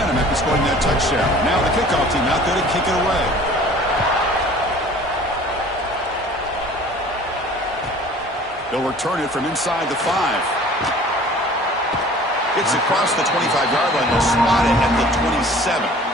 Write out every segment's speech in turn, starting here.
momentum after scoring that touchdown. Now the kickoff team out there to kick it away. They'll return it from inside the 5. Gets across the 25-yard line. They'll spot it at the 27.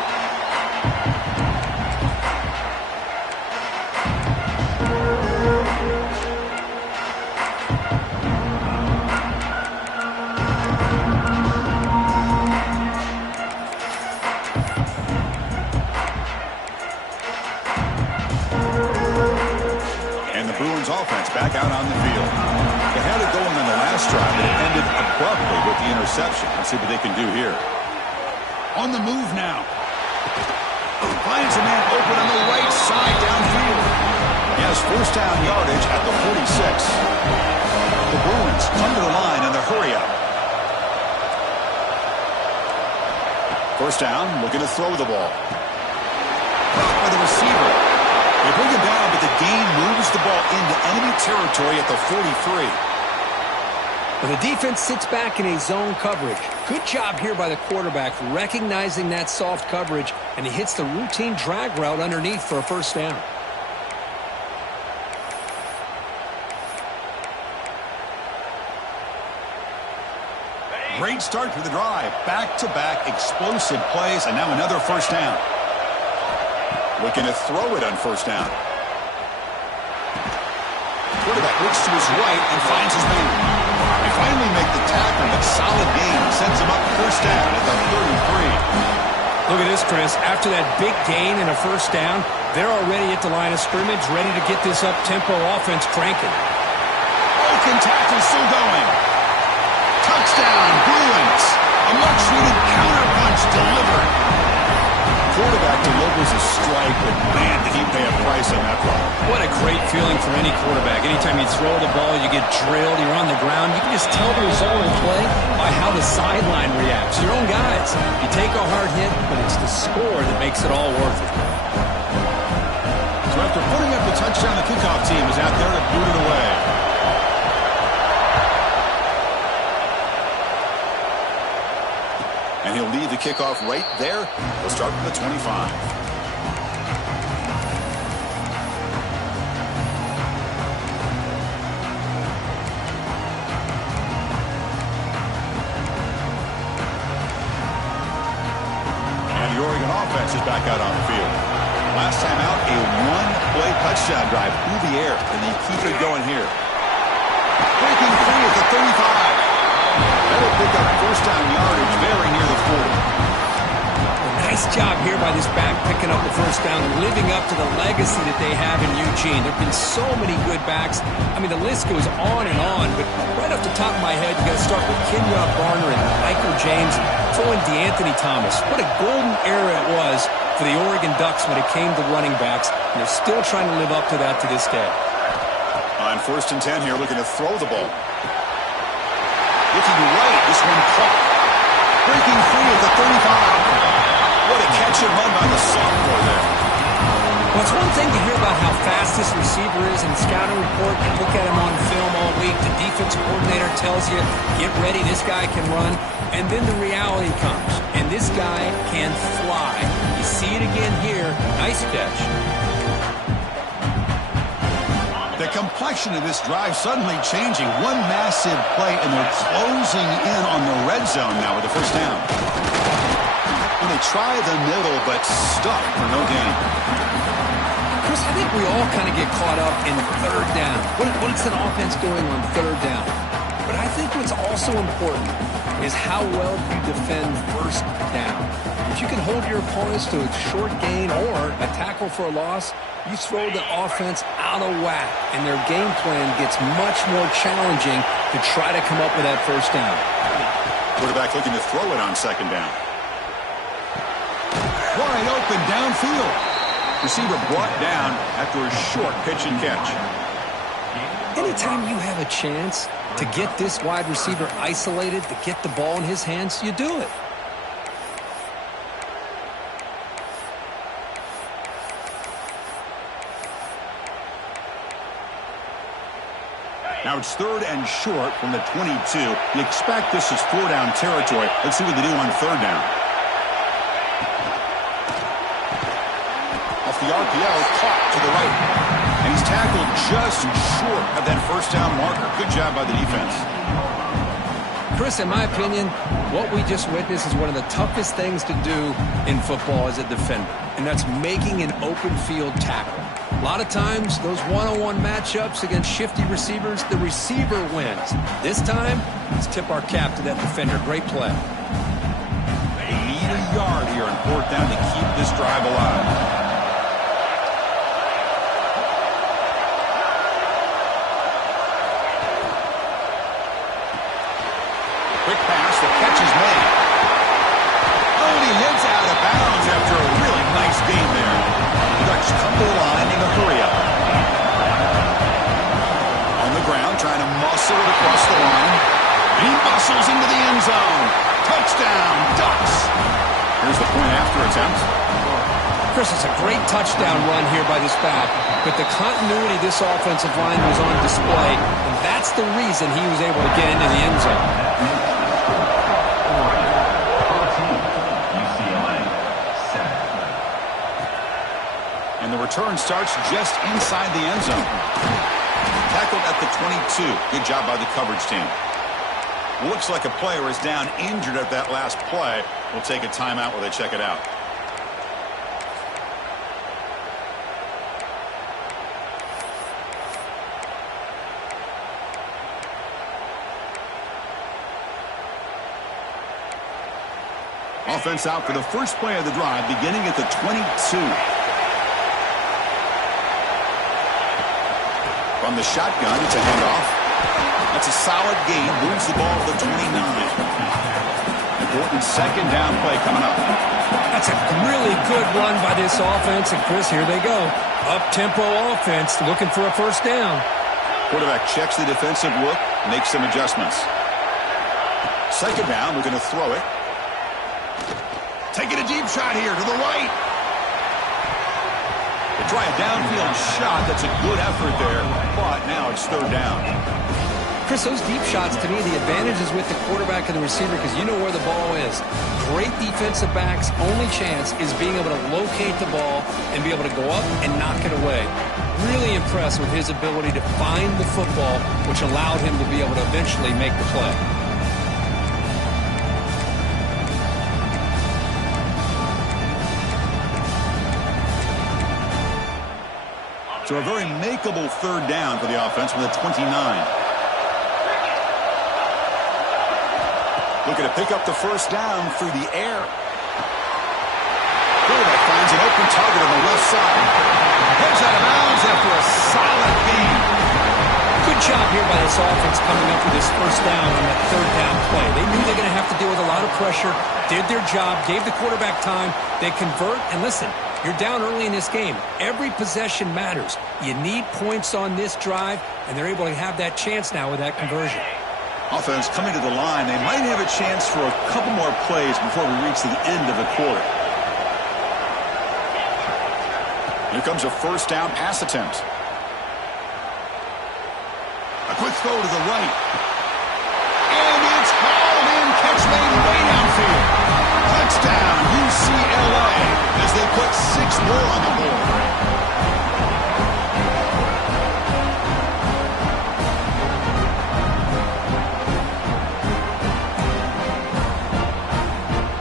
Offense back out on the field. They had it going on the last drive, but it ended abruptly with the interception. Let's see what they can do here. On the move now. Finds a man open on the right side downfield. He has first down yardage at the 46. The Bruins come to the line and they're hurry up. First down, looking to throw the ball. Caught by the receiver. They bring him down, but the gain moves the ball into enemy territory at the 43. Well, the defense sits back in a zone coverage. Good job here by the quarterback recognizing that soft coverage, and he hits the routine drag route underneath for a first down. Great start to the drive. Back-to-back explosive plays, and now another first down. Looking to throw it on first down. Quarterback looks to his right and finds his man. They finally make the tackle, but solid gain sends him up first down at the 33. Look at this, Chris. After that big gain and a first down, they're already at the line of scrimmage, ready to get this up-tempo offense cranking. Broken tackle still going. Touchdown, Bruins. A much-needed counterpunch delivered. Quarterback delivers a strike, but man, did he pay a price on that one. What a great feeling for any quarterback. Anytime you throw the ball, you get drilled, you're on the ground. You can just tell the result of the play by how the sideline reacts. Your own guys. You take a hard hit, but it's the score that makes it all worth it. So after putting up the touchdown, the kickoff team is out there to boot it away. And he'll leave the kickoff right there. We'll start from the 25. And the Oregon offense is back out on the field. Last time out, a one-play touchdown drive through the air, and they keep it going here. Breaking free at the 35. That'll pick up first down yardage very near the 40. Nice job here by this back picking up the first down, living up to the legacy that they have in Eugene. There have been so many good backs. I mean, the list goes on and on, but right off the top of my head, you got to start with Kenyon Barner and Michael James, throw in DeAnthony Thomas. What a golden era it was for the Oregon Ducks when it came to running backs, and they're still trying to live up to that to this day. On first and 10 here, looking to throw the ball. Looking right, this one caught. Breaking free at the 35. What a catch and run by the sophomore there. Well, it's one thing to hear about how fast this receiver is in the scouting report. You look at him on film all week. The defense coordinator tells you, get ready, this guy can run. And then the reality comes, and this guy can fly. You see it again here. Nice catch. The complexion of this drive suddenly changing. One massive play, and they're closing in on the red zone now with the first down. And they try the middle, but stuck for no gain. Chris, I think we all kind of get caught up in third down. What's an offense doing on third down? But I think what's also important is how well you defend first down. If you can hold your opponents to a short gain or a tackle for a loss, you throw the offense out of whack, and their game plan gets much more challenging to try to come up with that first down. Quarterback looking to throw it on second down. Wide open downfield. Receiver brought down after a short pitch and catch. Anytime you have a chance to get this wide receiver isolated, to get the ball in his hands, you do it. Now it's third and short from the 22. You expect this is four-down territory. Let's see what they do on third down. off the RPO, caught to the right. And he's tackled just short of that first down marker. Good job by the defense. Chris, in my opinion, what we just witnessed is one of the toughest things to do in football as a defender, and that's making an open field tackle. A lot of times, those one-on-one matchups against shifty receivers, the receiver wins. This time, let's tip our cap to that defender. Great play. They need a yard here on fourth down to keep this drive alive. Quick pass, the catch is made. Oh, and he heads out of bounds after a really nice game there. The Ducks come to the line in a hurry up. On the ground, trying to muscle it across the line. He muscles into the end zone. Touchdown, Ducks. Here's the point after attempt. Chris, it's a great touchdown run here by this back, but the continuity of this offensive line was on display, and that's the reason he was able to get into the end zone. And the return starts just inside the end zone. Tackled at the 22. Good job by the coverage team. Looks like a player is down injured at that last play. We'll take a timeout while they check it out. Offense out for the first play of the drive, beginning at the 22. From the shotgun, it's a handoff. That's a solid gain. Moves the ball to the 29. Important second down play coming up. That's a really good run by this offense. And, Chris, here they go. Up-tempo offense looking for a first down. Quarterback checks the defensive look, makes some adjustments. Second down, we're going to throw it. Taking a deep shot here to the right. They try a downfield shot. That's a good effort there, but now it's third down. Chris, those deep shots, to me, the advantage is with the quarterback and the receiver because you know where the ball is. Great defensive backs' only chance is being able to locate the ball and be able to go up and knock it away. Really impressed with his ability to find the football, which allowed him to be able to eventually make the play. So a very makeable third down for the offense with a 29. Looking to pick up the first down through the air. Quarterback finds an open target on the left side. Heads out of bounds after a solid gain. Good job here by this offense coming up with this first down on that third down play. They knew they were going to have to deal with a lot of pressure, did their job, gave the quarterback time. They convert, and listen, you're down early in this game. Every possession matters. You need points on this drive, and they're able to have that chance now with that conversion. Offense coming to the line. They might have a chance for a couple more plays before we reach the end of the quarter. Here comes a first down pass attempt. A quick throw to the right. And it's hauled in. Catch made way downfield. Touchdown, UCLA, as they put 6 more on the board.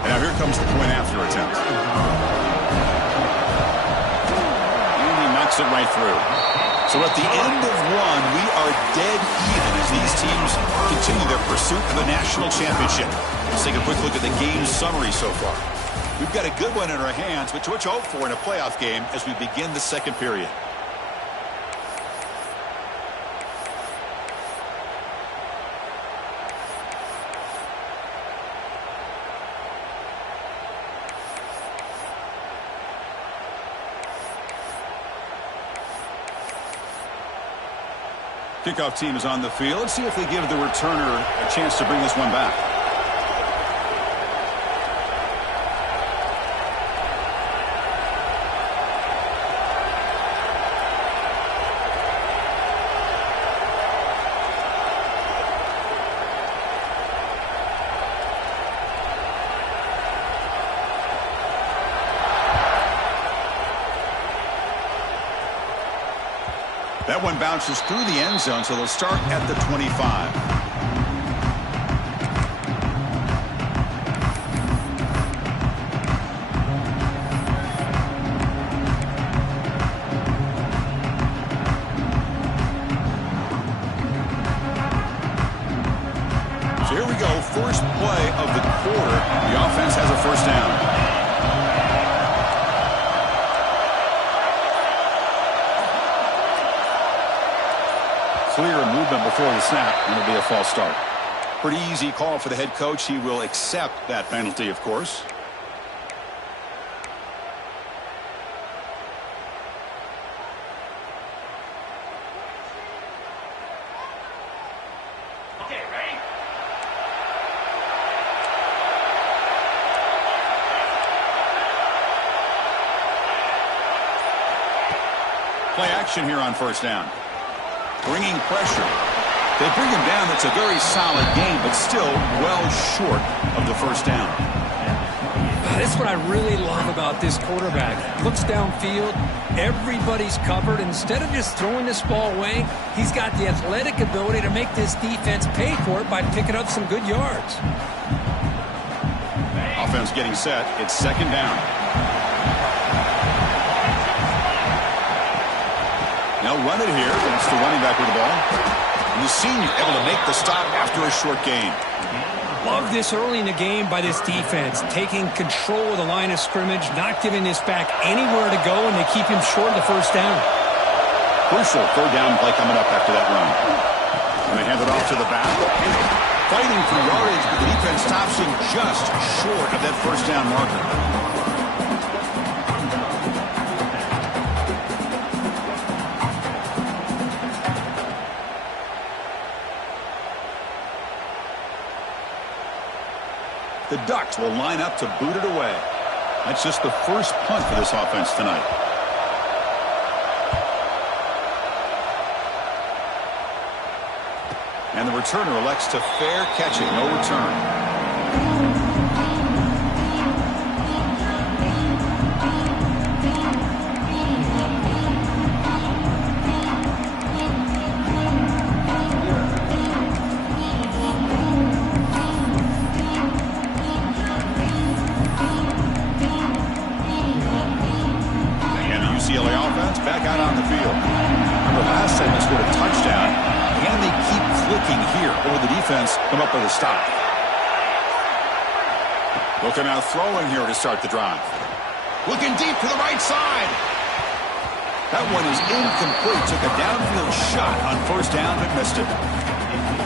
And now here comes the point after attempt. And he knocks it right through. So at the end of one, we are dead even as these teams continue their pursuit of a national championship. Let's take a quick look at the game summary so far. We've got a good one in our hands, which we'll hope for in a playoff game as we begin the second period. Kickoff team is on the field. Let's see if they give the returner a chance to bring this one back. That one bounces through the end zone, so they'll start at the 25. So here we go, first play of the quarter. The offense has a first down. Clear movement before the snap, and it'll be a false start. Pretty easy call for the head coach. He will accept that penalty, of course. Okay, ready? Play action here on first down. Bringing pressure. They bring him down. That's a very solid game, but still well short of the first down. That's what I really love about this quarterback. Looks downfield, everybody's covered. Instead of just throwing this ball away, he's got the athletic ability to make this defense pay for it by picking up some good yards. Offense getting set. It's second down. They'll run it here. That's the running back with the ball. And the senior able to make the stop after a short gain. Love this early in the game by this defense, taking control of the line of scrimmage, not giving this back anywhere to go, and they keep him short of the first down. Crucial third down play coming up after that run. And they hand it off to the back. Fighting for yardage, but the defense stops him just short of that first down marker. The Ducks will line up to boot it away. That's just the first punt for this offense tonight. And the returner elects to fair catch it. No return. Back out on the field. Remember last time they scored a touchdown. Can they keep clicking here, or the defense come up with a stop? Looking out throwing here to start the drive. Looking deep to the right side. That one is incomplete. Took a downfield shot on first down but missed it.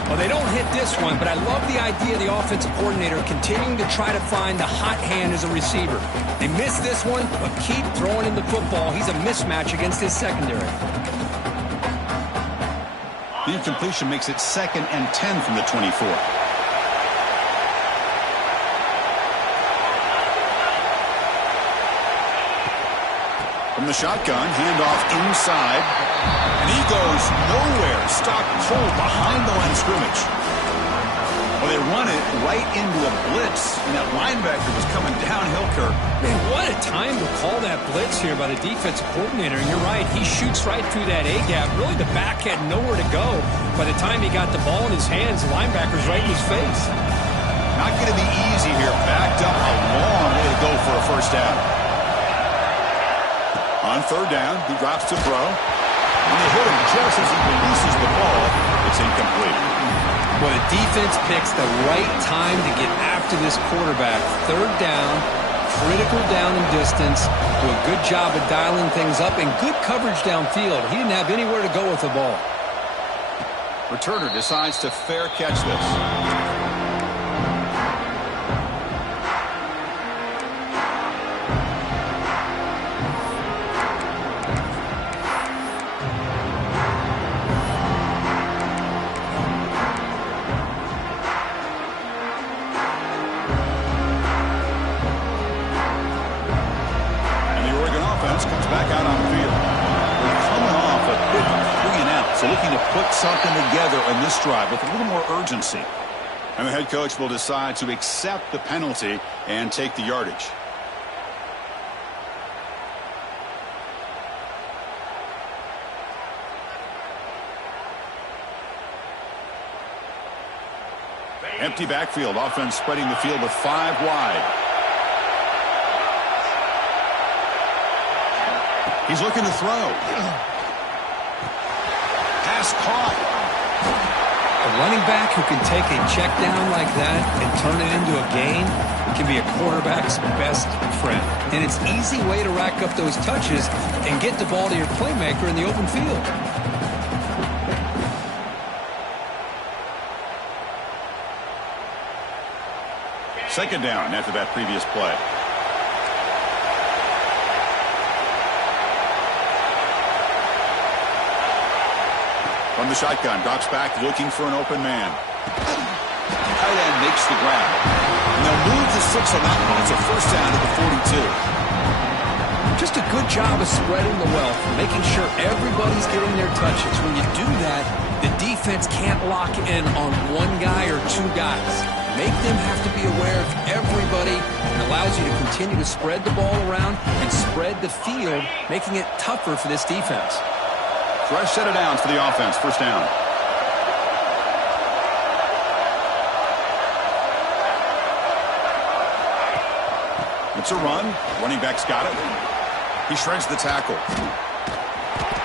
Well, they don't hit this one, but I love the idea of the offensive coordinator continuing to try to find the hot hand as a receiver. They missed this one, but keep throwing him the football. He's a mismatch against his secondary. The incompletion makes it 2nd and 10 from the 24. From the shotgun, handoff inside. And he goes nowhere. Stopped cold behind the line of scrimmage. Well, they run it right into a blitz, and that linebacker was coming downhill, Kirk. Man, what a time to call that blitz here by the defensive coordinator. And you're right, he shoots right through that A-gap. Really, the back had nowhere to go. By the time he got the ball in his hands, the linebacker's right in his face. Not going to be easy here. Backed up a long way to go for a first down. On third down, he drops to throw. And they hit him just as he releases the ball. It's incomplete. Well, the defense picks the right time to get after this quarterback. Third down, critical down and distance. Do a good job of dialing things up and good coverage downfield. He didn't have anywhere to go with the ball. Returner decides to fair catch this. Comes back out on the field. They're coming off a big 3-and-out, so looking to put something together on this drive with a little more urgency. And the head coach will decide to accept the penalty and take the yardage. Empty backfield. Offense spreading the field with 5 wide. He's looking to throw. Pass caught. A running back who can take a check down like that and turn it into a gain can be a quarterback's best friend. And it's an easy way to rack up those touches and get the ball to your playmaker in the open field. Second down after that previous play. From the shotgun, drops back looking for an open man. Tight end makes the grab. And they'll move to 6 on that one. It's a first down at the 42. Just a good job of spreading the wealth, making sure everybody's getting their touches. When you do that, the defense can't lock in on one guy or 2 guys. Make them have to be aware of everybody. It allows you to continue to spread the ball around and spread the field, making it tougher for this defense. Fresh set of downs for the offense. First down. It's a run. Running back's got it. He shreds the tackle.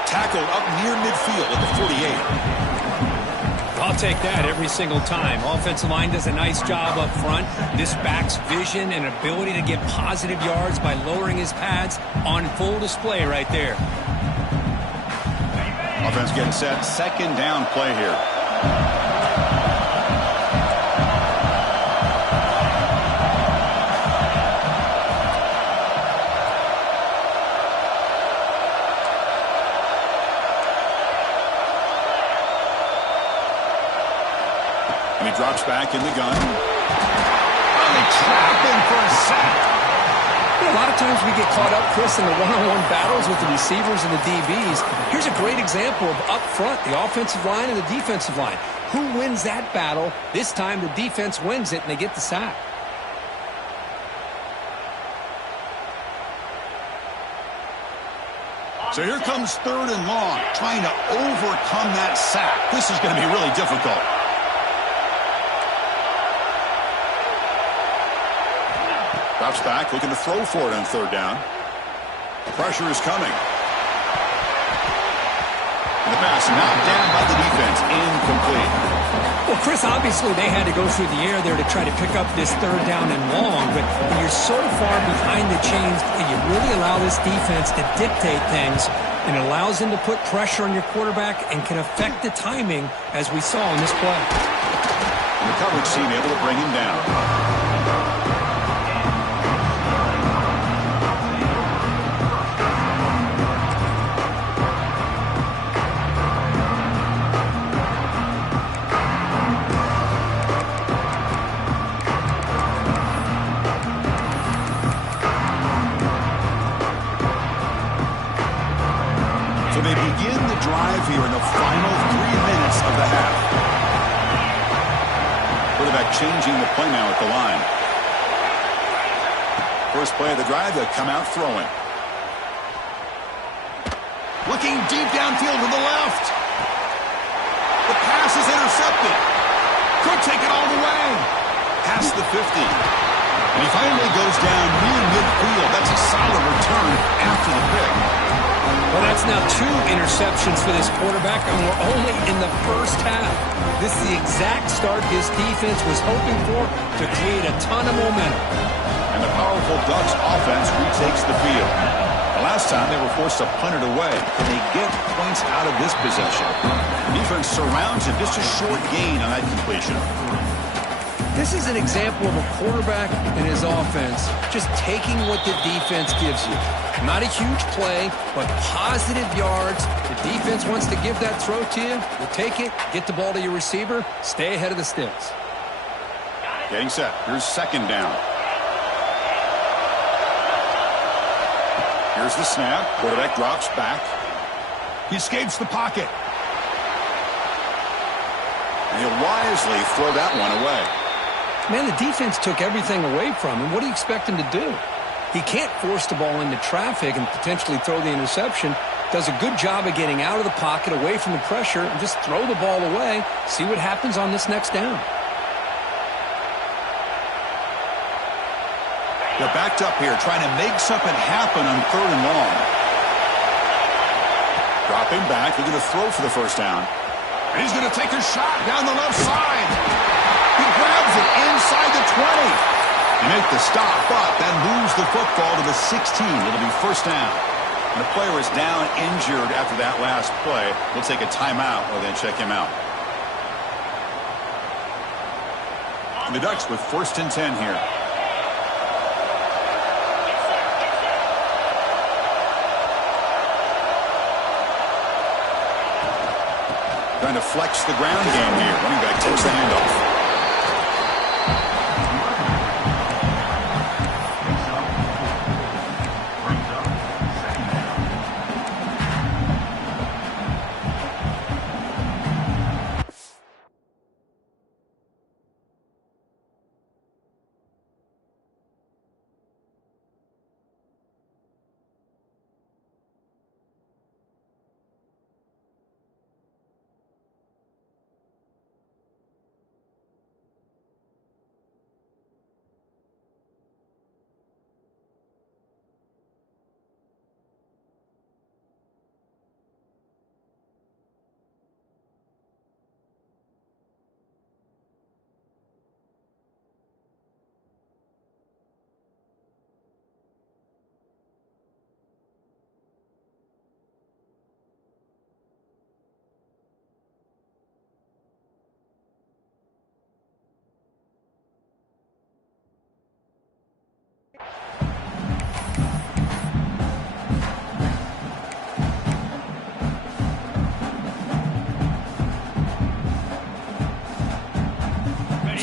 Tackled up near midfield at the 48. I'll take that every single time. Offensive line does a nice job up front. This back's vision and ability to get positive yards by lowering his pads on full display right there. Offense getting set. Second down play here. And he drops back in the gun. Oh, they trap him for a sack. A lot of times we get caught up, Chris, in the one-on-one battles with the receivers and the DBs. Here's a great example of up front, the offensive line and the defensive line. Who wins that battle? This time the defense wins it and they get the sack. So here comes 3rd and long, trying to overcome that sack. This is going to be really difficult. Drops back, looking to throw for it on 3rd down. Pressure is coming. And the pass knocked down by the defense. Incomplete. Well, Chris, obviously they had to go through the air there to try to pick up this 3rd down and long, but when you're so far behind the chains and you really allow this defense to dictate things, and it allows them to put pressure on your quarterback and can affect the timing, as we saw in this play. And the coverage team able to bring him down. So they begin the drive here in the final 3 minutes of the half. Quarterback changing the play now at the line. First play of the drive, they come out throwing. Looking deep downfield to the left. The pass is intercepted. Could take it all the way. Past the 50. And he finally goes down near midfield. That's a solid return after the pick. Well, that's now 2 interceptions for this quarterback, and we're only in the first half. This is the exact start his defense was hoping for to create a ton of momentum. And the powerful Ducks offense retakes the field. The last time they were forced to punt it away, and they get points out of this possession. Defense surrounds him, just a short gain on that completion. This is an example of a quarterback and his offense just taking what the defense gives you. Not a huge play, but positive yards. The defense wants to give that throw to you. You take it, get the ball to your receiver, stay ahead of the sticks. Getting set. Here's second down. Here's the snap. Quarterback drops back. He escapes the pocket. And he'll wisely throw that one away. Man, the defense took everything away from him. What do you expect him to do? He can't force the ball into traffic and potentially throw the interception. Does a good job of getting out of the pocket, away from the pressure, and just throw the ball away. See what happens on this next down. They're backed up here, trying to make something happen on 3rd and long. Dropping back, they're going to throw for the first down. And he's going to take a shot down the left side. He grabs it inside the 20. They make the stop, but that moves the football to the 16. It'll be first down. And the player is down injured after that last play. We'll take a timeout or then check him out. And the Ducks with 1st and 10 here. Trying to flex the ground game here. Running back takes the handoff.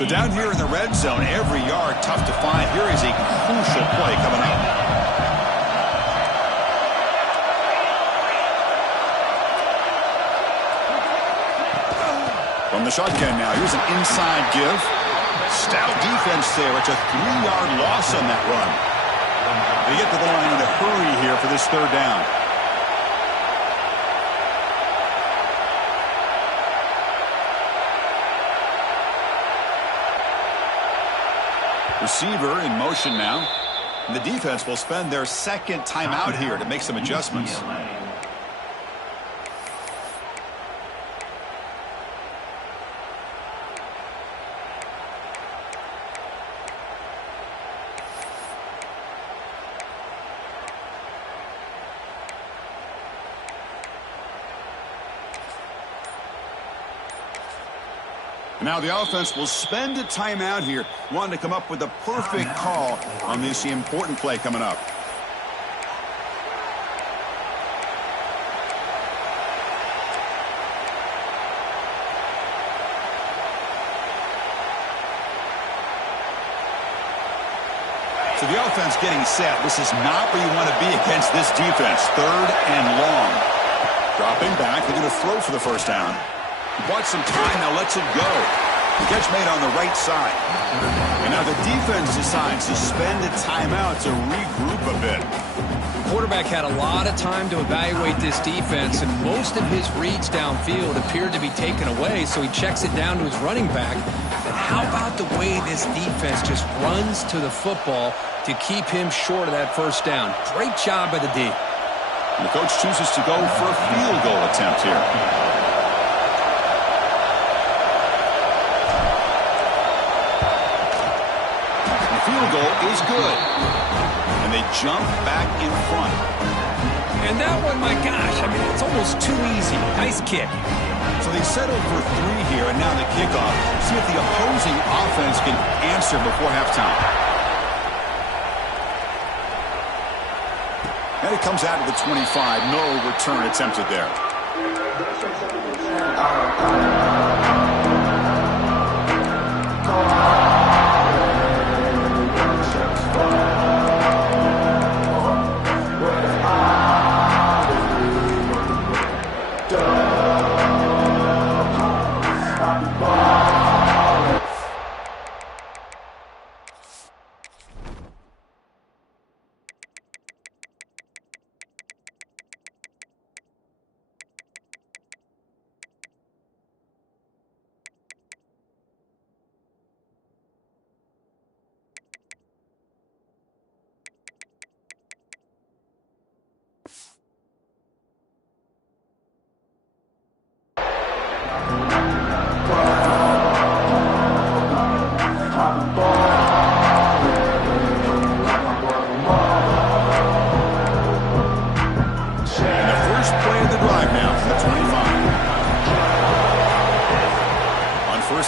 So down here in the red zone, every yard tough to find. Here is a crucial play coming up. From the shotgun now, here's an inside give. Stout defense there. It's a 3-yard loss on that run. They get to the line in a hurry here for this 3rd down. Receiver in motion now. And the defense will spend their 2nd timeout here to make some adjustments. Now the offense will spend a timeout here, wanting to come up with a perfect call on this important play coming up. So the offense getting set. This is not where you want to be against this defense. 3rd and long. Dropping back, they're going to throw for the first down. Bought some time, now lets it go. The catch made on the right side. And now the defense decides to spend a timeout to regroup a bit. The quarterback had a lot of time to evaluate this defense, and most of his reads downfield appeared to be taken away, so he checks it down to his running back. And how about the way this defense just runs to the football to keep him short of that first down? Great job by the D. And the coach chooses to go for a field goal attempt here. Goal is good. And they jump back in front. And that one, my gosh, I mean, it's almost too easy. Nice kick. So they settled for 3 here, and now the kickoff. See if the opposing offense can answer before halftime. And it comes out of the 25. No return attempted there.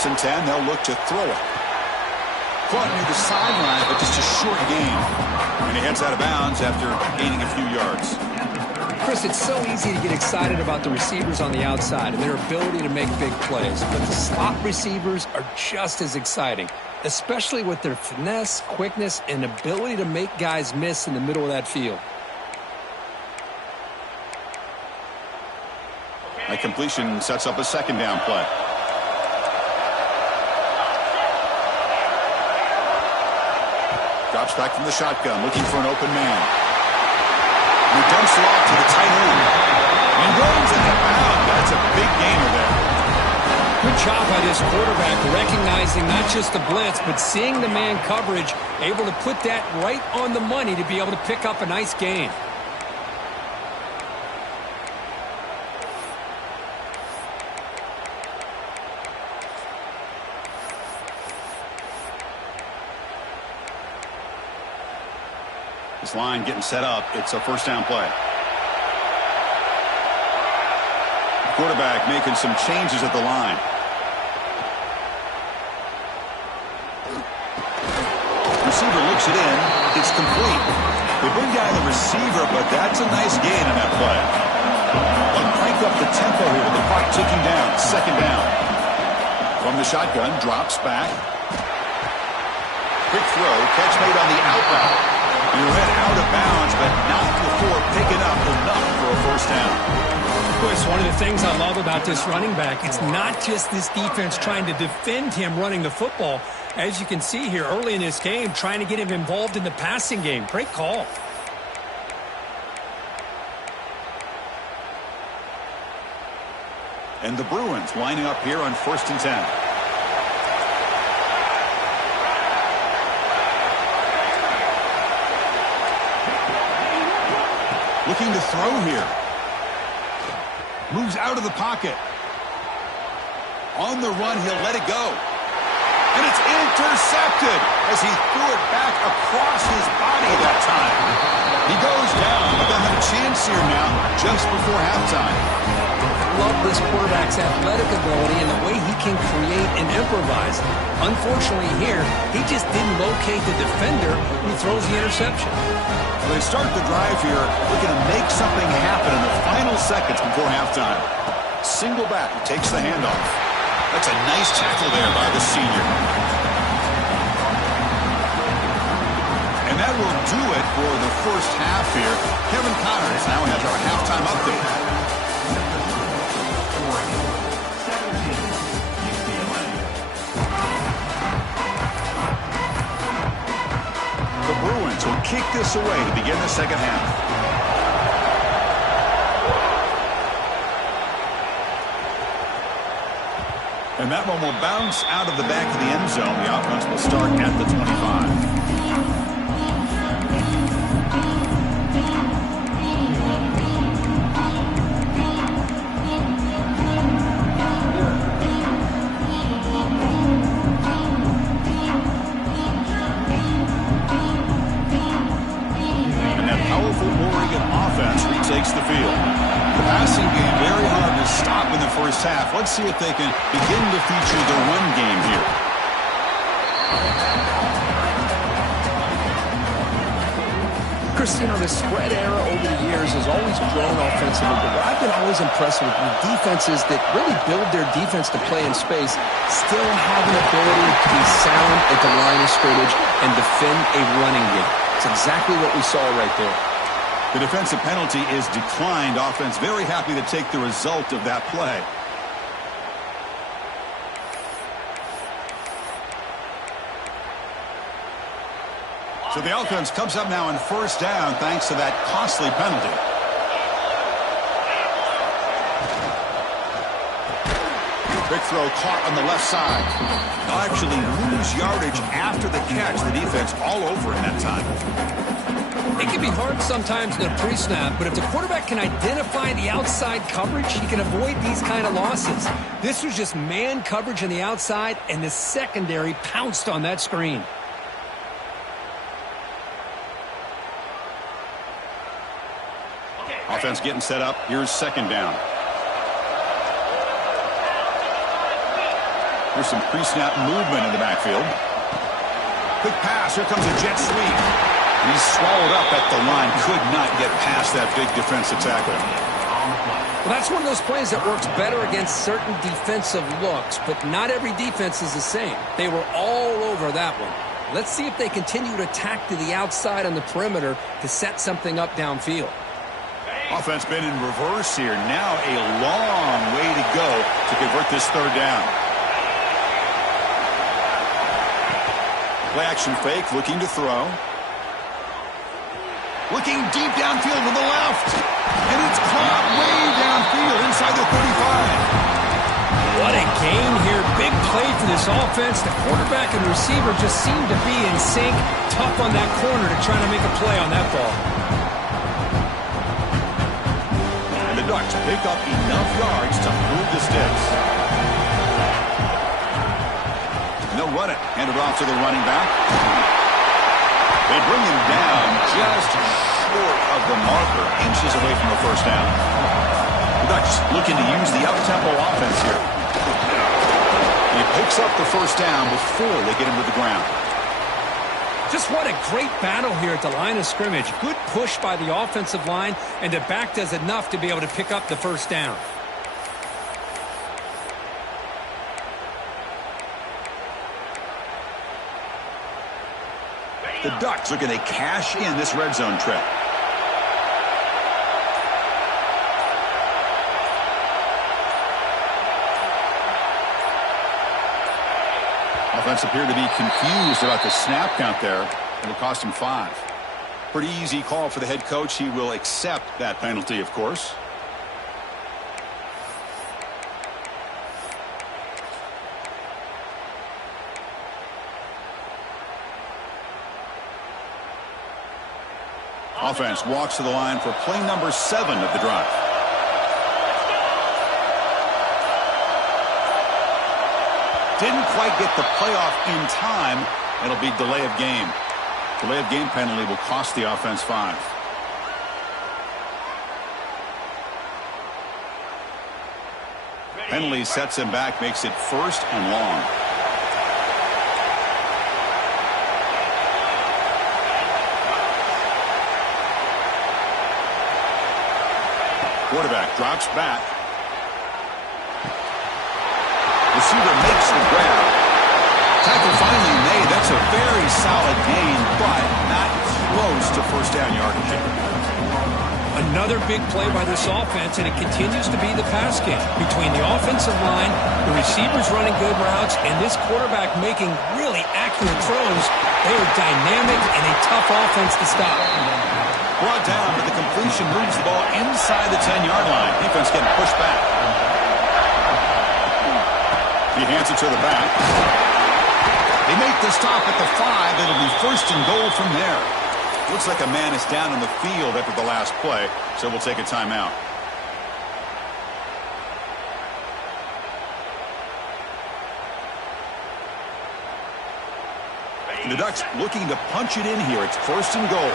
1st and 10. They'll look to throw it. Caught near the sideline, but just a short gain. And he heads out of bounds after gaining a few yards. Chris, it's so easy to get excited about the receivers on the outside and their ability to make big plays. But the slot receivers are just as exciting, especially with their finesse, quickness, and ability to make guys miss in the middle of that field. That completion sets up a 2nd down play. Drops back from the shotgun, looking for an open man. He dumps it off to the tight end. And goes in the bound. That's a big gainer there. Good job by this quarterback recognizing not just the blitz, but seeing the man coverage, able to put that right on the money to be able to pick up a nice gain. This line getting set up. It's a 1st down play. Quarterback making some changes at the line. Receiver looks it in. It's complete. They bring down the receiver, but that's a nice gain on that play. They'll crank up the tempo here with the clock ticking down. 2nd down. From the shotgun, drops back. Quick throw. Catch made on the out route. He went out of bounds, but not before picking up enough for a 1st down. Chris, one of the things I love about this running back, it's not just this defense trying to defend him running the football. As you can see here early in this game, trying to get him involved in the passing game. Great call. And the Bruins lining up here on 1st and 10. Looking to throw here. Moves out of the pocket. On the run, he'll let it go. And it's intercepted as he threw it back across his body that time. He goes down, but they'll have a chance here now just before halftime. Love this quarterback's athletic ability and the way he can create and improvise. Unfortunately here, he just didn't locate the defender who throws the interception. So they start the drive here, looking to make something happen in the final seconds before halftime. Single back, takes the handoff. That's a nice tackle there by the senior. And that will do it for the 1st half here. Kevin Connors now has our halftime update. The Bruins will kick this away to begin the 2nd half. And that one will bounce out of the back of the end zone. The offense will start at the 25. Takes the field. The passing game very hard to stop in the 1st half. Let's see if they can begin to feature the run game here. Chris, you know, the spread era over the years has always grown offensively, but I've been always impressed with the defenses that really build their defense to play in space, still have an ability to be sound at the line of scrimmage and defend a running game. It's exactly what we saw right there. The defensive penalty is declined. Offense very happy to take the result of that play. So the offense comes up now in 1st down thanks to that costly penalty. Big throw caught on the left side. They'll actually lose yardage after the catch. The defense all over in that time. It can be hard sometimes in a pre-snap, but if the quarterback can identify the outside coverage, he can avoid these kind of losses. This was just man coverage on the outside, and the secondary pounced on that screen. Offense getting set up. Here's 2nd down. There's some pre-snap movement in the backfield. Quick pass. Here comes a jet sweep. And he's swallowed up at the line. Could not get past that big defensive tackle. Well, that's one of those plays that works better against certain defensive looks, but not every defense is the same. They were all over that one. Let's see if they continue to attack to the outside on the perimeter to set something up downfield. Offense been in reverse here. Now a long way to go to convert this third down. Play action fake, looking to throw. Looking deep downfield to the left. And it's caught way downfield inside the 35. What a gain here. Big play for this offense. The quarterback and receiver just seem to be in sync. Tough on that corner to try to make a play on that ball. And the Ducks pick up enough yards to move the sticks. And they'll run it. Hand it off to the running back. They bring him down just short of the marker, inches away from the first down. The Ducks looking to use the up-tempo offense here. He picks up the first down before they get him to the ground. Just what a great battle here at the line of scrimmage. Good push by the offensive line, and the back does enough to be able to pick up the first down. The Ducks are going to cash in this red zone trip. Offense appeared to be confused about the snap count there. It'll cost him 5. Pretty easy call for the head coach. He will accept that penalty, of course. Offense walks to the line for play number 7 of the drive. Didn't quite get the playoff in time. It'll be delay of game. Delay of game penalty will cost the offense 5. Penalty sets him back, makes it 1st and long. Quarterback drops back. Receiver makes the grab. Tackle finally made. That's a very solid gain, but not close to first down yardage. Another big play by this offense, and it continues to be the pass game. Between the offensive line, the receivers running good routes, and this quarterback making really accurate throws, they are dynamic and a tough offense to stop. Brought down, but the completion moves the ball inside the 10-yard line. Defense getting pushed back. He hands it to the back. They make the stop at the 5. It'll be 1st and goal from there. Looks like a man is down in the field after the last play, so we'll take a timeout. The Ducks looking to punch it in here. It's 1st and goal.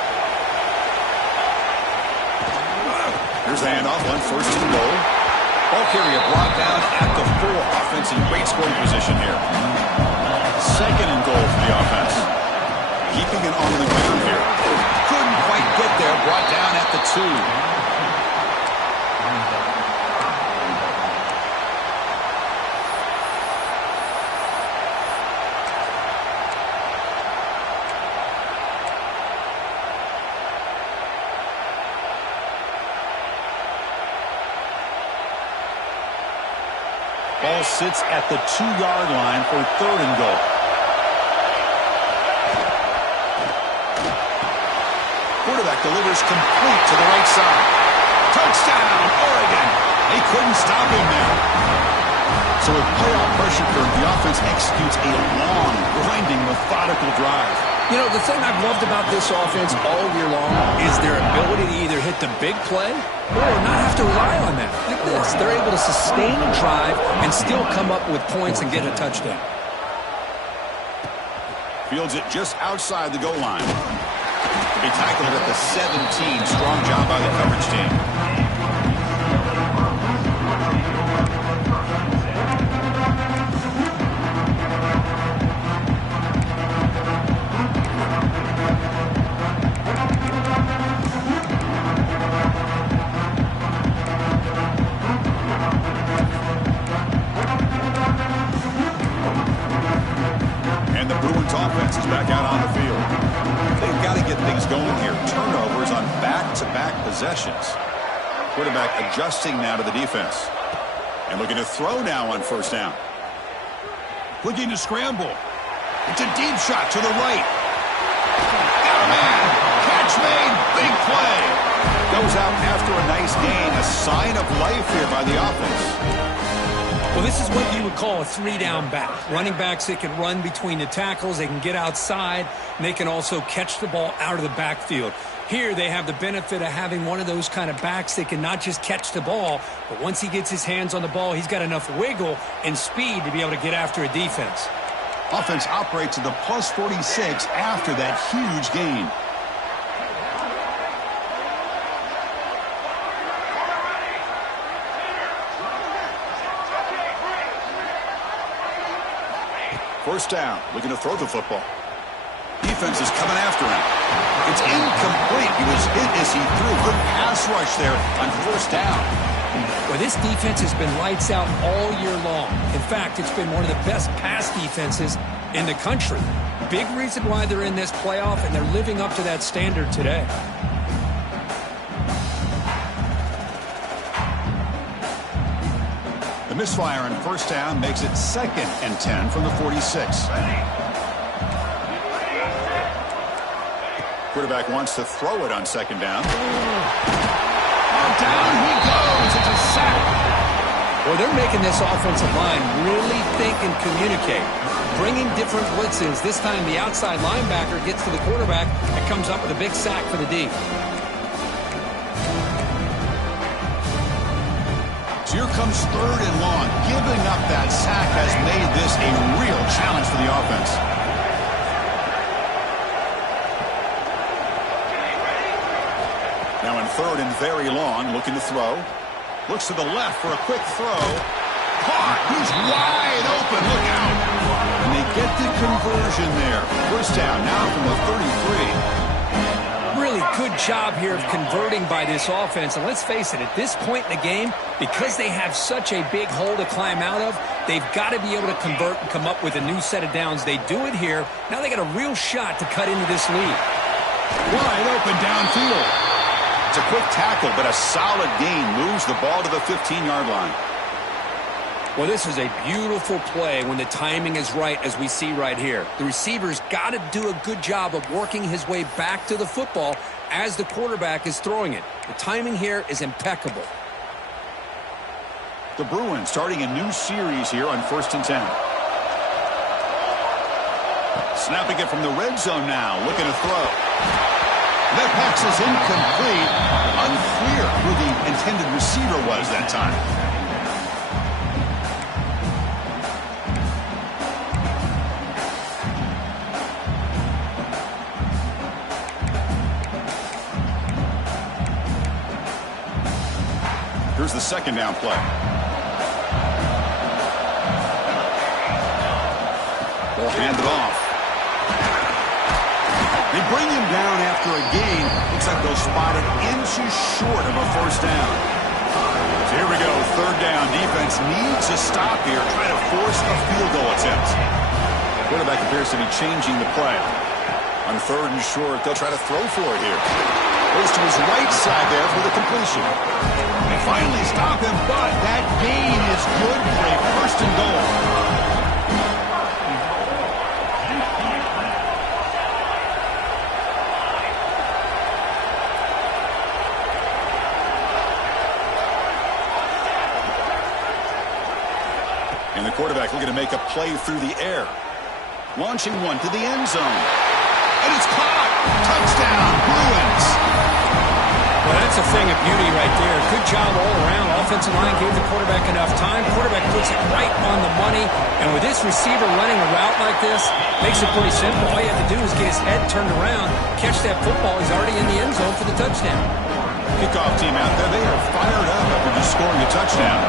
Here's the handoff on 1st and goal. Ball carrier brought down at the 4. Offense in great scoring position here. 2nd and goal for the offense. Keeping it on the ground here. Couldn't quite get there. Brought down at the 2. Ball sits at the 2-yard line for 3rd and goal. Quarterback delivers complete to the right side. Touchdown, Oregon. They couldn't stop him there. So with playoff pressure for the offense executes a long, grinding, methodical drive. You know, the thing I've loved about this offense all year long is their ability to either hit the big play or not have to rely on that. Like this, they're able to sustain a drive and still come up with points and get a touchdown. Fields it just outside the goal line. To be tackled at the 17. Strong job by the coverage team. scores on back-to-back possessions. Quarterback adjusting now to the defense. And looking to throw now on first down. Looking to scramble. It's a deep shot to the right. Got a man. Catch made. Big play. Goes out after a nice gain. A sign of life here by the offense. Well, this is what you would call a three-down back. Running backs, they can run between the tackles, they can get outside, and they can also catch the ball out of the backfield. Here, they have the benefit of having one of those kind of backs that can not just catch the ball, but once he gets his hands on the ball, he's got enough wiggle and speed to be able to get after a defense. Offense operates at the plus 46 after that huge gain. First down, looking to throw the football. Defense is coming after him. It's incomplete. He was hit as he threw. Good pass rush there on first down. Well, this defense has been lights out all year long. In fact, it's been one of the best pass defenses in the country. Big reason why they're in this playoff, and they're living up to that standard today. The misfire on first down makes it 2nd and 10 from the 46. Quarterback wants to throw it on second down. Down he goes. It's a sack. Well, they're making this offensive line really think and communicate. Bringing different blitzes. This time the outside linebacker gets to the quarterback and comes up with a big sack for the D. So here comes 3rd and long. Giving up that sack has made this a real challenge for the offense. Now in 3rd and very long, looking to throw. Looks to the left for a quick throw. Caught! He's wide open. Look out! And they get the conversion there. First down now from the 33. Really good job here of converting by this offense. And let's face it, at this point in the game, because they have such a big hole to climb out of, they've got to be able to convert and come up with a new set of downs. They do it here. Now they got a real shot to cut into this lead. Wide open downfield. It's a quick tackle, but a solid gain moves the ball to the 15-yard line. Well, this is a beautiful play when the timing is right, as we see right here. The receiver's got to do a good job of working his way back to the football as the quarterback is throwing it. The timing here is impeccable. The Bruins starting a new series here on 1st and 10. Snapping it from the red zone now, looking to throw. That pass is incomplete. Unclear who the intended receiver was that time. Here's the second down play. They'll hand it off. They bring him down after a gain. Looks like they'll spot it inches short of a first down. So here we go, 3rd down. Defense needs a stop here, trying to force a field goal attempt. Quarterback appears to be changing the play. On 3rd and short, they'll try to throw for it here. Goes to his right side there for the completion. They finally stop him, but that gain is good for a 1st and goal. And the quarterback looking to make a play through the air. Launching one to the end zone. And it's caught. Touchdown, Bruins. Well, that's a thing of beauty right there. Good job all around. Offensive line gave the quarterback enough time. Quarterback puts it right on the money. And with this receiver running a route like this, makes it pretty simple. All you have to do is get his head turned around, catch that football. He's already in the end zone for the touchdown. Kickoff team out there. They are fired up after just scoring a touchdown.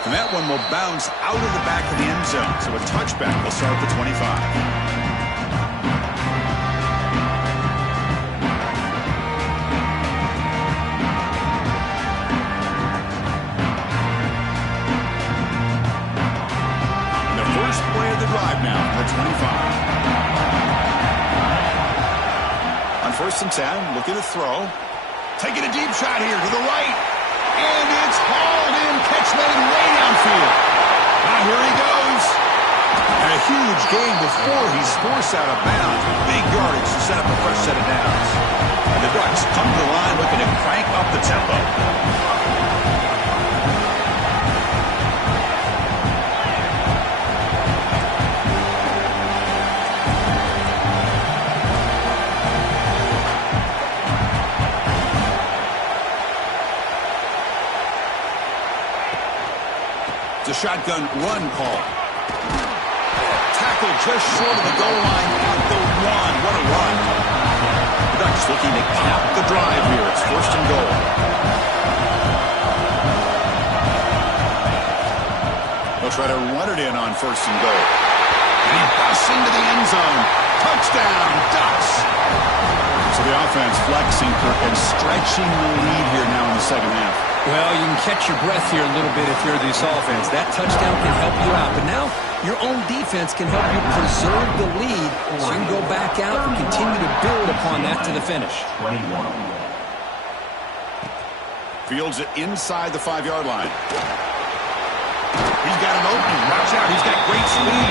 And that one will bounce out of the back of the end zone. So a touchback will start at the 25. And the first play of the drive now, the 25. First and 10, looking to throw. Taking a deep shot here to the right. And it's hauled in, catch made way downfield. Now here he goes. And a huge gain before he's forced out of bounds. Big yardage to set up a fresh set of downs. And the Ducks come to the line looking to crank up the tempo. It's a shotgun run call. Tackle just short of the goal line at the one. What a run. The Ducks looking to cap the drive here. It's first and goal. They'll try to run it in on first and goal. And he busts into the end zone. Touchdown, Ducks. So the offense flexing and stretching the lead here now in the second half. Well, you can catch your breath here a little bit if you're this offense. That touchdown can help you out. But now your own defense can help you preserve the lead so you can go back out and continue to build upon that to the finish. Fields it inside the 5-yard line. He's got him open. Watch out. He's got great speed.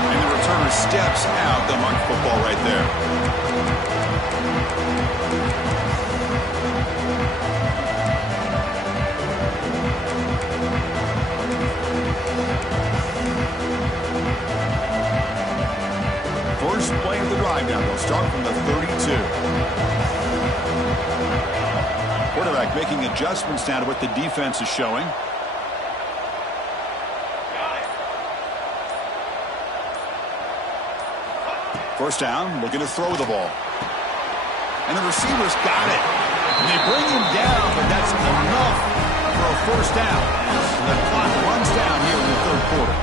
And the returner steps out. The mark football right there. First play of the drive now. They'll start from the 32. Quarterback making adjustments now to what the defense is showing. First down, looking to throw the ball. And the receivers got it. And they bring him down, but that's enough for a first down. The clock runs down here in the third quarter.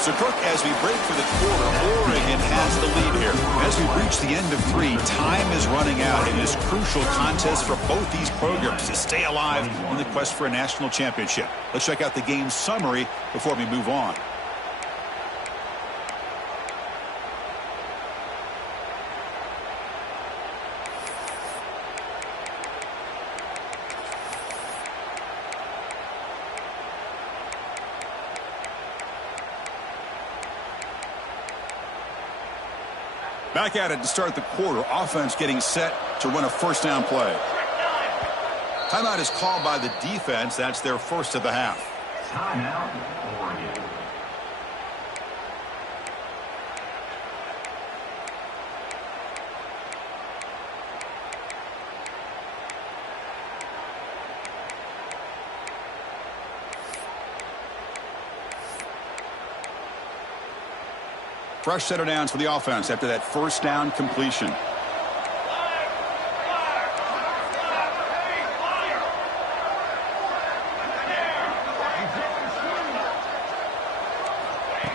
So, Cook, as we break for the quarter, Oregon has the lead here. As we reach the end of 3, time is running out in this crucial contest for both these programs to stay alive in the quest for a national championship. Let's check out the game summary before we move on. Back at it to start the quarter. Offense getting set to run a first down play. Timeout is called by the defense. That's their first of the half. Timeout, Oregon. Fresh set of downs for the offense after that first down completion.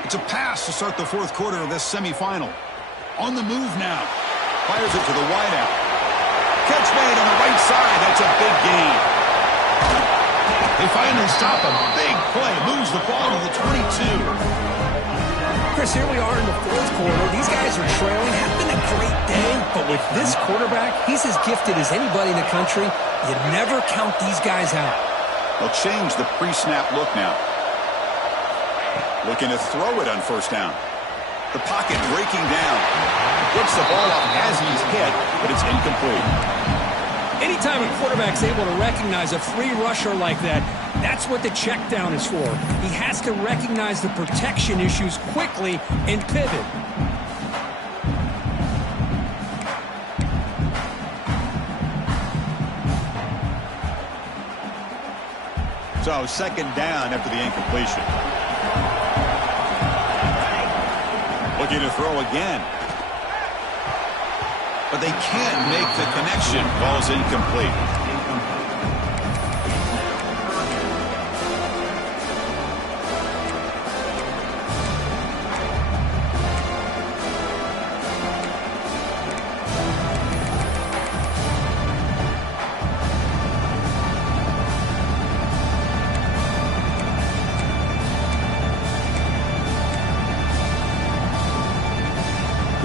It's a pass to start the fourth quarter of this semifinal. On the move now. Fires it to the wideout. Catch made on the right side. That's a big gain. They finally stop a big play. Moves the ball to the 22. Chris, here we are in the fourth quarter. These guys are trailing. Had been a great day, but with this quarterback, he's as gifted as anybody in the country. You never count these guys out. They'll change the pre-snap look now. Looking to throw it on first down. The pocket breaking down. Gets the ball off as he's hit, but it's incomplete. Anytime a quarterback's able to recognize a free rusher like that, that's what the check down is for. He has to recognize the protection issues quickly and pivot. So second down after the incompletion. Looking to throw again. But they can't make the connection. Ball's incomplete.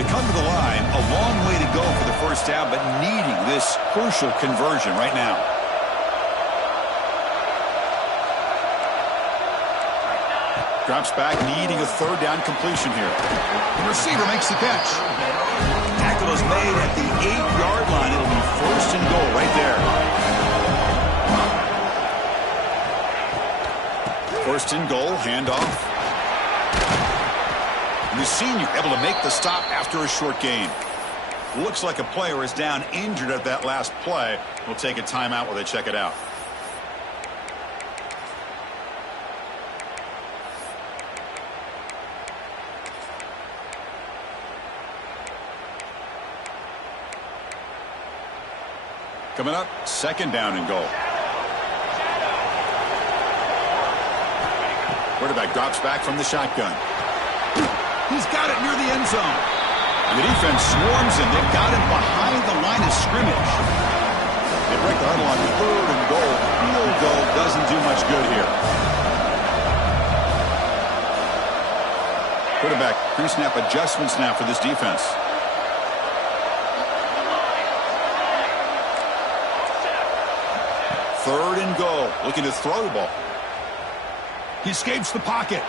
They come to the line, a long way to go for the first down, but needing this crucial conversion right now. Drops back, needing a third down completion here. The receiver makes the catch. Tackle is made at the 8-yard line. It'll be first and goal right there. First and goal, handoff. And the senior able to make the stop after a short gain. Looks like a player is down injured at that last play. We'll take a timeout while they check it out. Coming up, second down and goal. Quarterback drops back from the shotgun. He's got it near the end zone. And the defense swarms him. They've got him behind the line of scrimmage. They break the huddle on third and goal. Field goal doesn't do much good here. Quarterback pre-snap adjustments now for this defense. Third and goal, looking to throw the ball. He escapes the pocket.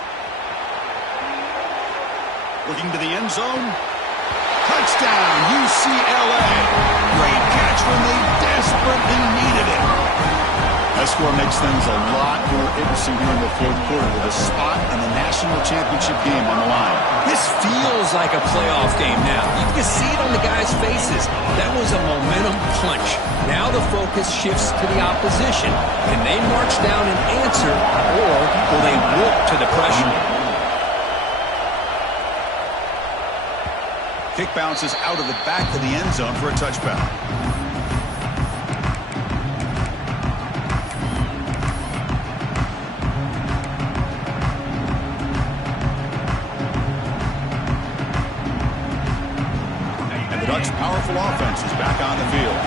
Looking to the end zone. Touchdown, UCLA. Great catch when they desperately needed it. That score makes things a lot more interesting here in the fourth quarter with a spot in the national championship game on the line. This feels like a playoff game now. You can see it on the guys' faces. That was a momentum punch. Now the focus shifts to the opposition. Can they march down and answer, or will they wilt to the pressure? Kick bounces out of the back of the end zone for a touchback. And the Ducks' powerful offense is back on the field.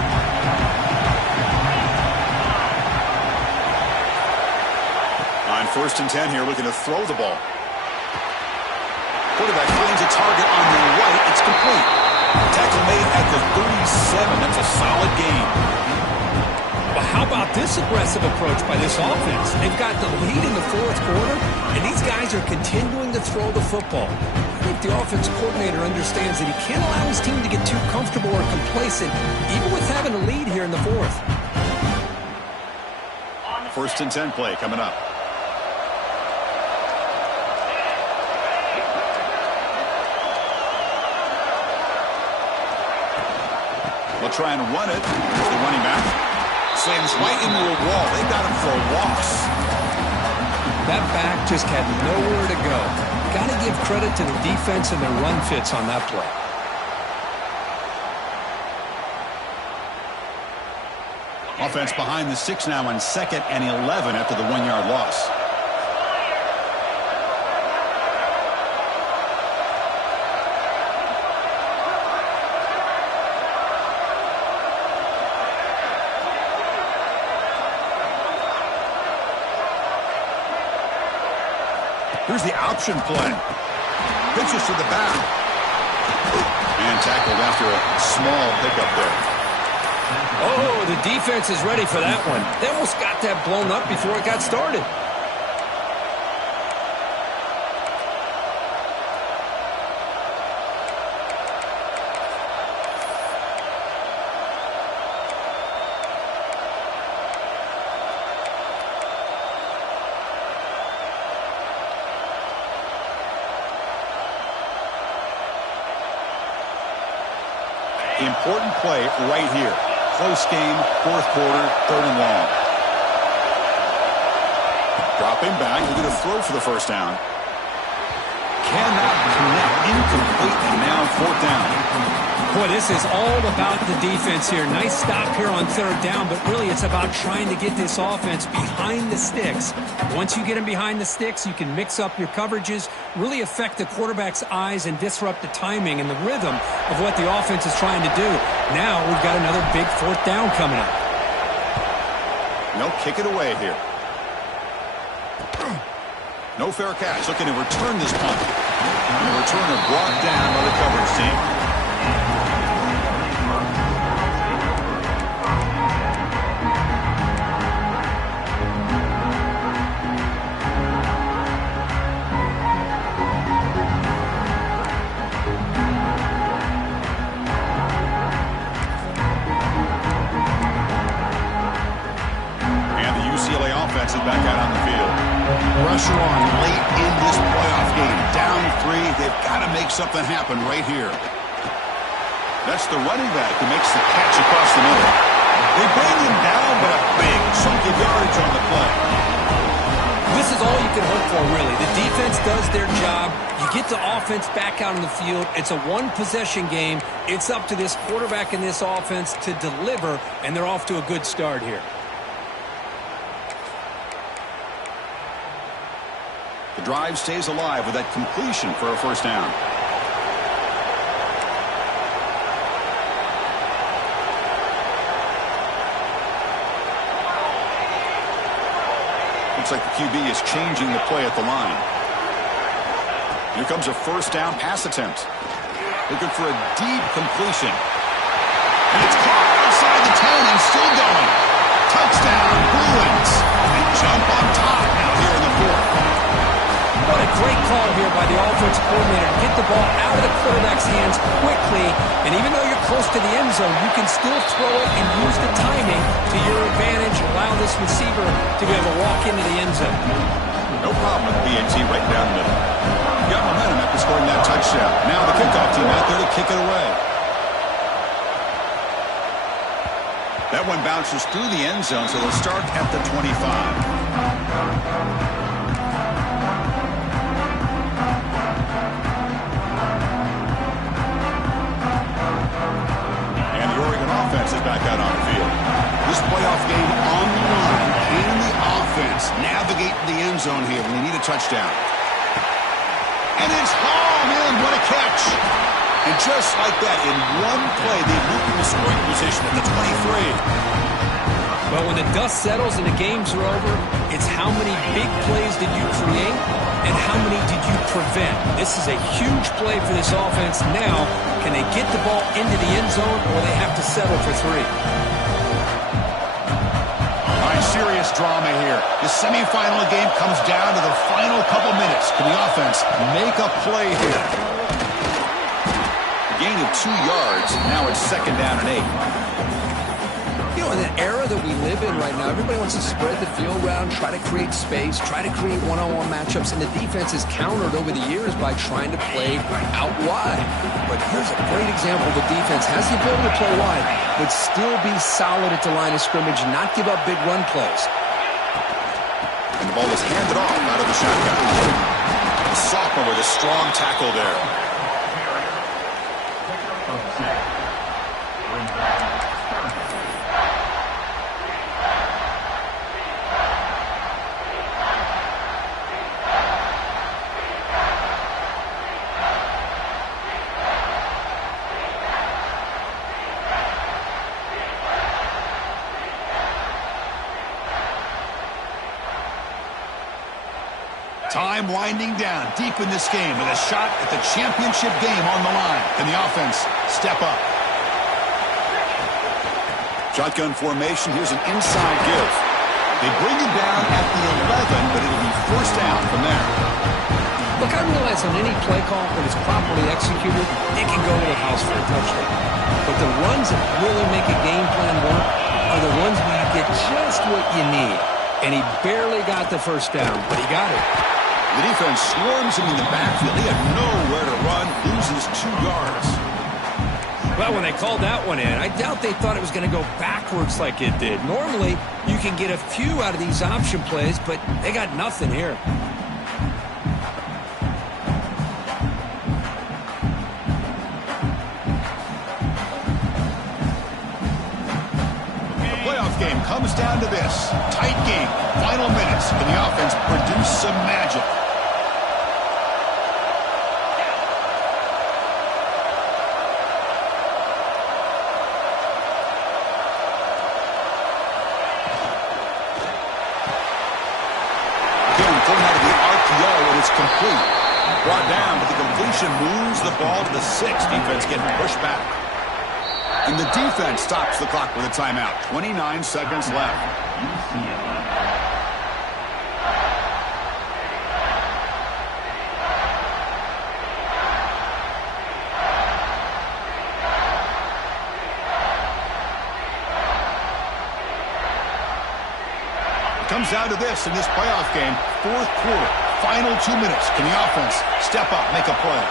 On 1st and 10 here, looking to throw the ball. Quarterback finds a target on the right. It's complete. Tackle made at the 37. That's a solid gain. Well, how about this aggressive approach by this offense? They've got the lead in the fourth quarter, and these guys are continuing to throw the football. I think the offense coordinator understands that he can't allow his team to get too comfortable or complacent, even with having a lead here in the fourth. 1st and 10 play coming up. They'll try and run it. Here's the running back. Slams right into a wall. They got him for a loss. That back just had nowhere to go. Got to give credit to the defense and their run fits on that play. Offense behind the 6 now on 2nd and 11 after the 1-yard loss. Here's the option play. Pitches to the back. And tackled after a small pickup there. Oh, the defense is ready for that one. They almost got that blown up before it got started. Important play right here. Close game, fourth quarter, 3rd and long. Dropping back, we're going to throw for the first down. Cannot connect, incomplete, and now 4th down. Boy, this is all about the defense here. Nice stop here on 3rd down, but really it's about trying to get this offense behind the sticks. Once you get them behind the sticks, you can mix up your coverages, really affect the quarterback's eyes and disrupt the timing and the rhythm of what the offense is trying to do. Now we've got another big 4th down coming up. No, kick it away here. No fair catch. Looking to return this punt. The returner brought down by the coverage team. Is back out on the field. Pressure on late in this playoff game. Down 3. They've got to make something happen right here. That's the running back who makes the catch across the middle. They bring him down, but a big chunk of yardage on the play. This is all you can hope for, really. The defense does their job. You get the offense back out on the field. It's a one-possession game. It's up to this quarterback and this offense to deliver, and they're off to a good start here. The drive stays alive with that completion for a first down. Looks like the QB is changing the play at the line. Here comes a first down pass attempt. Looking for a deep completion. And it's caught outside the 10 and still going. Touchdown, Bruins. They jump on top now here in the 4th. What a great call here by the offensive coordinator to get the ball out of the quarterback's hands quickly. And even though you're close to the end zone, you can still throw it and use the timing to your advantage. Allow this receiver to be able to walk into the end zone. No problem with BAT right down the middle. Got momentum after scoring that touchdown. Now the kickoff team out there to kick it away. That one bounces through the end zone, so they'll start at the 25. Is back out on the field. This playoff game on the line. Can the offense navigate the end zone here when they need a touchdown? And it's hauled in. What a catch. And just like that, in one play, they moved in the scoring position at the 23. Well, when the dust settles and the games are over, it's how many big plays did you create and how many did you prevent? This is a huge play for this offense. Now, can they get the ball into the end zone or they have to settle for 3? All right, serious drama here. The semifinal game comes down to the final couple minutes. Can the offense make a play here? A gain of 2 yards. Now it's 2nd down and 8. You know, in the era that we live in right now, everybody wants to spread the field around, try to create space, try to create one-on-one matchups, and the defense is countered over the years by trying to play out wide. But here's a great example. The defense has the ability to play wide, but still be solid at the line of scrimmage, not give up big run plays. And the ball is handed off out of the shotgun. The sophomore with a strong tackle there. Time winding down deep in this game with a shot at the championship game on the line. Can the offense step up? Shotgun formation. Here's an inside give. They bring it down at the 11, but it'll be first down from there. Look, I realize on any play call, when it's properly executed, it can go to the house for a touchdown. But the runs that really make a game plan work are the ones where you get just what you need. And he barely got the first down, but he got it. The defense swarms him in the backfield. He had nowhere to run, loses 2 yards. Well, when they called that one in, I doubt they thought it was going to go backwards like it did. Normally, you can get a few out of these option plays, but they got nothing here. The playoff game comes down to this. Tight game, final minutes. Can the offense produce some magic? Complete. Brought down, but the completion moves the ball to the 6. Defense getting pushed back. And the defense stops the clock with a timeout. 29 seconds left. Comes down to this in this playoff game. Fourth quarter, final 2 minutes. Can the offense step up, make a play?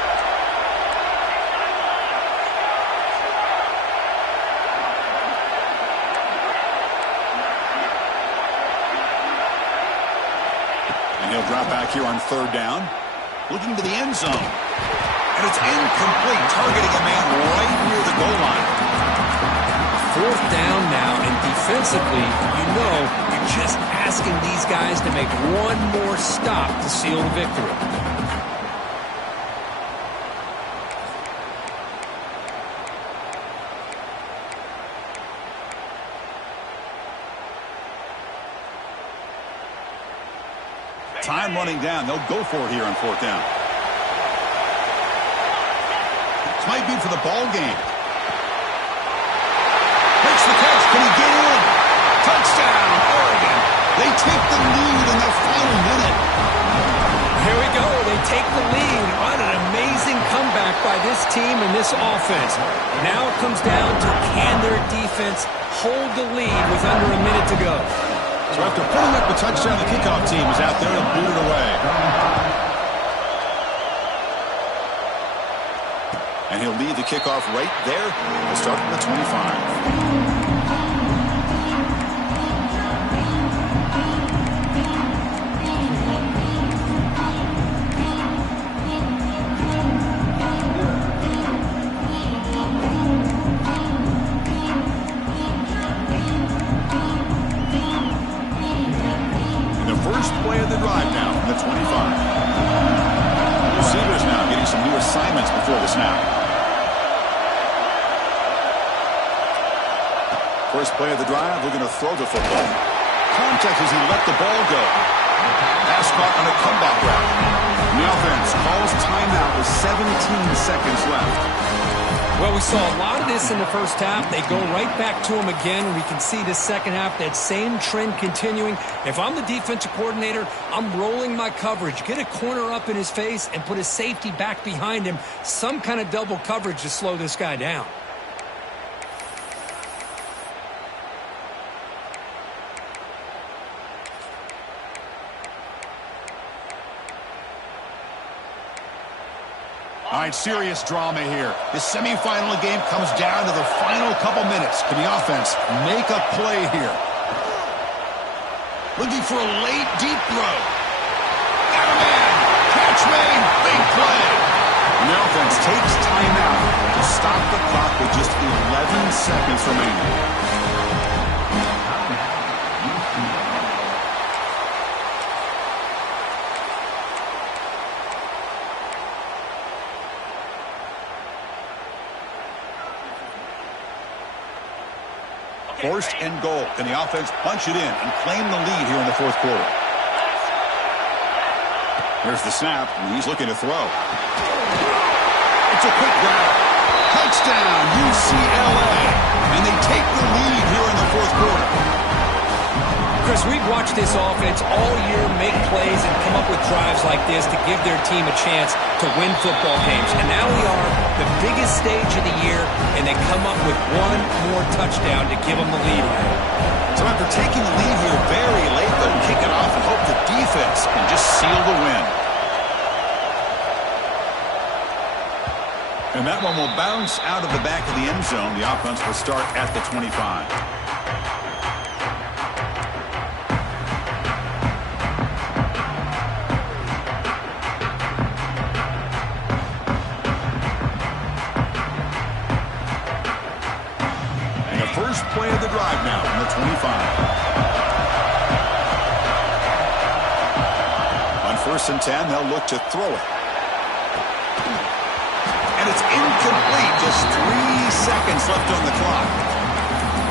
And he'll drop back here on third down. Looking to the end zone. And it's incomplete, targeting a man right near the goal line. Fourth down now, and defensively, you're just asking these guys to make one more stop to seal the victory. Time running down. They'll go for it here on fourth down. This might be for the ball game. Makes the catch. Can he get in? Touchdown, Oregon. They take the lead in the final minute. Here we go. They take the lead. What an amazing comeback by this team and this offense. Now it comes down to can their defense hold the lead with under a minute to go. So after putting up the touchdown, the kickoff team is out there to boot it away. And he'll lead the kickoff right there. We'll start from the 25. Play of the drive now from the 25. Receivers now getting some new assignments before the snap. First play of the drive, looking to throw the football. Contact as he let the ball go. Pass caught on a comeback route. The offense calls timeout with 17 seconds left. Well, we saw a lot of this in the first half. They go right back to him again. We can see the second half, that same trend continuing. If I'm the defensive coordinator, I'm rolling my coverage. Get a corner up in his face and put a safety back behind him. Some kind of double coverage to slow this guy down. All right, serious drama here. The semifinal game comes down to the final couple minutes. Can the offense make a play here? Looking for a late, deep throw. Got a man. Catch made. Big play. And the offense takes timeout to stop the clock with just 11 seconds remaining. First and goal. Can the offense punch it in and claim the lead here in the fourth quarter? Here's the snap, and he's looking to throw. It's a quick route. Touchdown, UCLA. And they take the lead here in the fourth quarter. Chris, we've watched this offense all year make plays and come up with drives like this to give their team a chance to win football games. And now we are the biggest stage of the year, and they come up with one more touchdown to give them the lead. So after taking the lead here very late, they'll kick it off and hope the defense can just seal the win. And that one will bounce out of the back of the end zone. The offense will start at the 25. First play of the drive now from the 25. On first and 10, they'll look to throw it. And it's incomplete. Just 3 seconds left on the clock.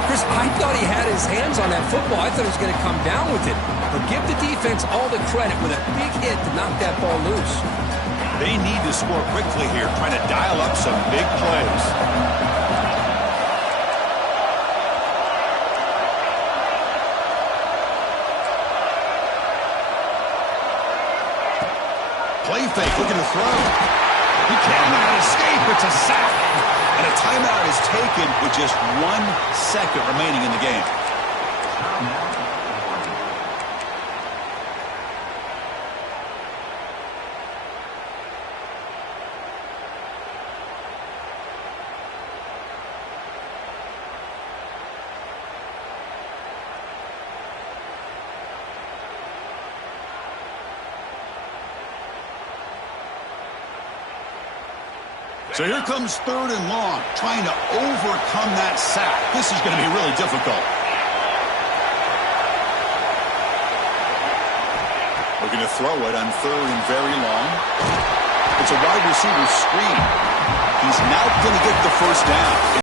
Chris, I thought he had his hands on that football. I thought he was going to come down with it. But give the defense all the credit with a big hit to knock that ball loose. They need to score quickly here, trying to dial up some big plays. Play fake, looking to throw. He cannot escape. It's a sack. And a timeout is taken with just 1 second remaining in the game. So here comes 3rd and long, trying to overcome that sack. This is going to be really difficult. Looking to throw it on 3rd and very long. It's a wide receiver screen. He's now going to get the first down.